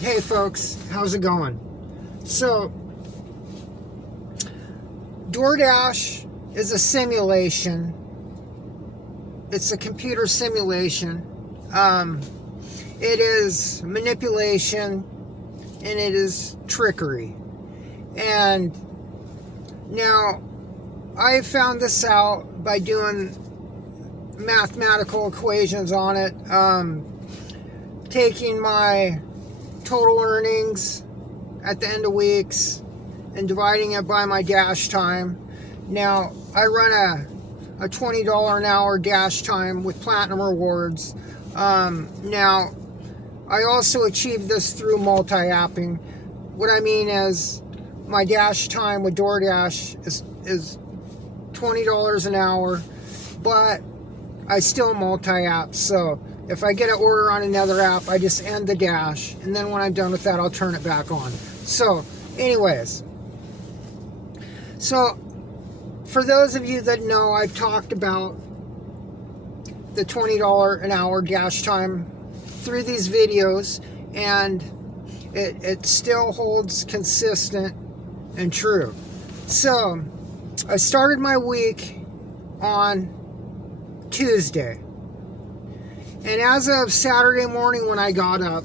Hey folks, how's it going? So, DoorDash is a simulation. It's a computer simulation. It is manipulation and it is trickery. And now, I found this out by doing mathematical equations on it, taking my total earnings at the end of weeks and dividing it by my dash time. Now, I run a $20 an hour dash time with platinum rewards. Now, I also achieved this through multi-apping. What I mean is, my dash time with DoorDash is $20 an hour, but I still multi-app. So if I get an order on another app, I just end the dash, and then when I'm done with that, I'll turn it back on. So anyways, so for those of you that know, I've talked about the $20 an hour dash time through these videos, and it still holds consistent and true. So I started my week on Tuesday. And as of Saturday morning when I got up,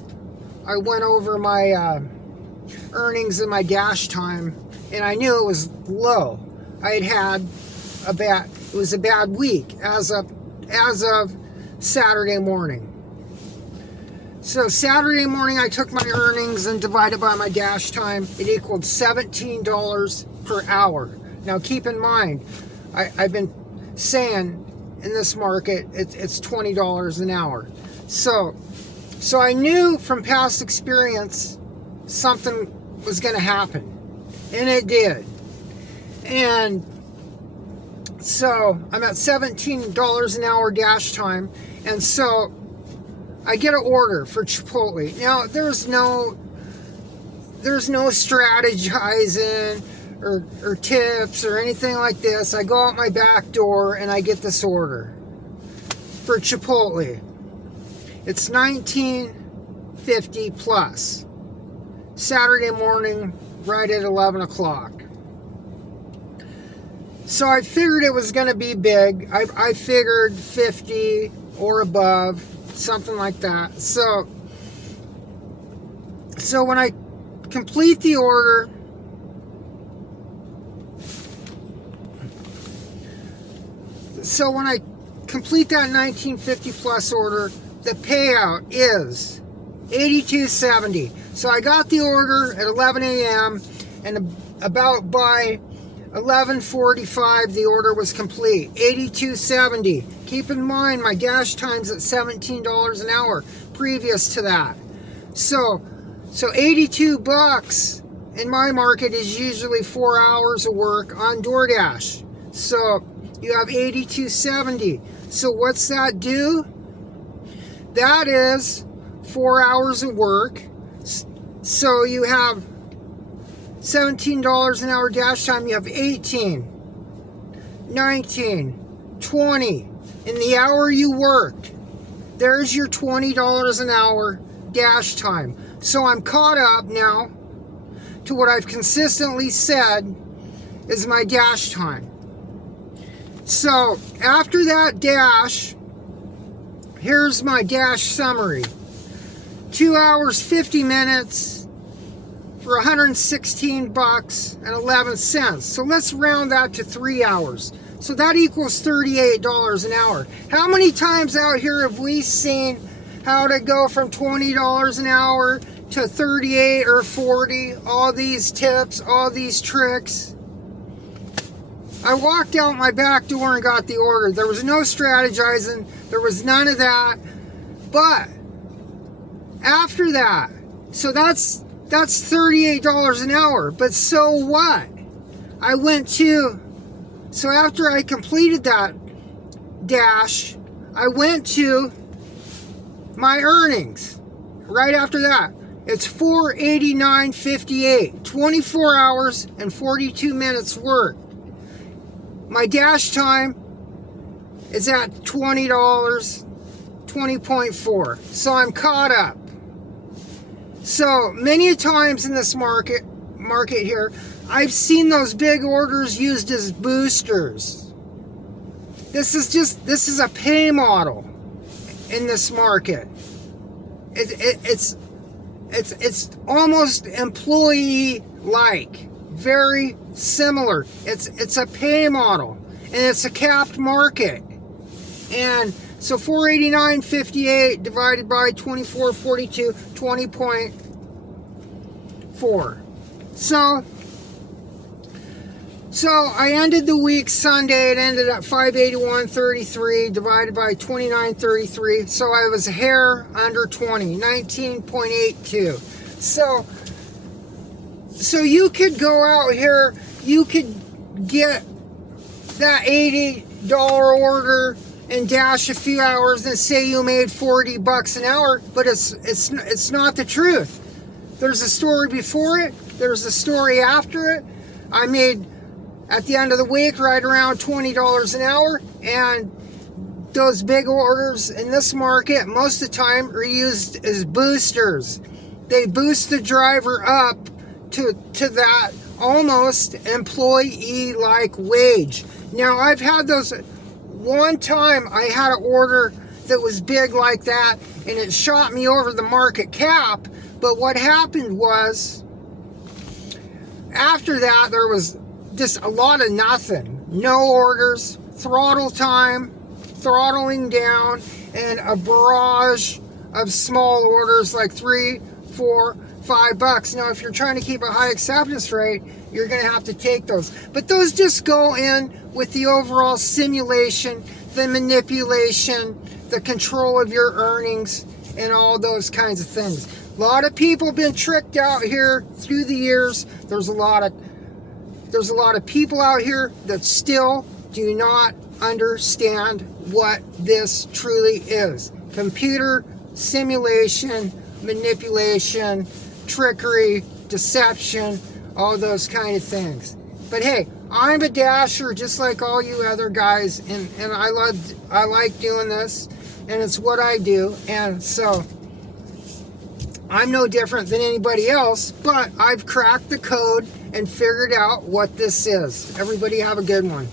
I went over my earnings and my dash time, and I knew it was low. I had it was a bad week as of Saturday morning. So Saturday morning I took my earnings and divided by my dash time. It equaled $17 per hour. Now keep in mind, I've been saying in this market, it's $20 an hour. So I knew from past experience something was going to happen, and it did. And so I'm at $17 an hour dash time, and so I get an order for Chipotle. Now there's no strategizing or tips or anything like this. I go out my back door and I get this order for Chipotle. It's $19.50 plus. Saturday morning, right at 11 o'clock. So I figured it was going to be big. I figured 50 or above, something like that. So when I complete the order, so when I complete that $19.50 plus order, the payout is $82.70. So I got the order at 11 a.m. and about by 11:45 the order was complete. $82.70. Keep in mind my dash time's at $17 an hour previous to that. So $82 in my market is usually 4 hours of work on DoorDash. So you have $82.70. So what's that do? That is 4 hours of work. So you have $17 an hour dash time. You have 18, 19, 20. In the hour you worked, there's your $20 an hour dash time. So I'm caught up now to what I've consistently said is my dash time. So after that dash, here's my dash summary. 2 hours, 50 minutes for $116.11. So let's round that to 3 hours. So that equals $38 an hour. How many times out here have we seen how to go from $20 an hour to 38 or 40? All these tips, all these tricks. I walked out my back door and got the order. There was no strategizing. There was none of that. But after that, so that's $38 an hour. But so what? So after I completed that dash, I went to my earnings. Right after that, it's $489.58. 24 hours and 42 minutes work. My dash time is at $20, 20.4. So I'm caught up. So many times in this market here, I've seen those big orders used as boosters. This is a pay model in this market. It's almost employee-like, very similar. It's a pay model, and it's a capped market. And so 489.58 divided by 24.42, 20.4. So I ended the week Sunday. It ended at 581.33 divided by 29.33. So I was a hair under 20, 19.82. So you could go out here, you could get that $80 order and dash a few hours and say you made $40 an hour, but it's not the truth. There's a story before it, there's a story after it. I made at the end of the week right around $20 an hour, and those big orders in this market most of the time are used as boosters. They boost the driver up to that almost employee-like wage. Now, I've had those. One time I had an order that was big like that, and it shot me over the market cap. But what happened was, after that, there was just a lot of nothing. No orders, throttle time, throttling down, and a barrage of small orders like $3, $4, $5. Now, if you're trying to keep a high acceptance rate, you're going to have to take those. But those just go in with the overall simulation, the manipulation, the control of your earnings, and all those kinds of things. A lot of people have been tricked out here through the years. There's a lot of people out here that still do not understand what this truly is. Computer simulation, manipulation, trickery, deception, all those kind of things. But hey, I'm a dasher just like all you other guys, and I like doing this, and it's what I do, and so I'm no different than anybody else, but I've cracked the code and figured out what this is. Everybody have a good one.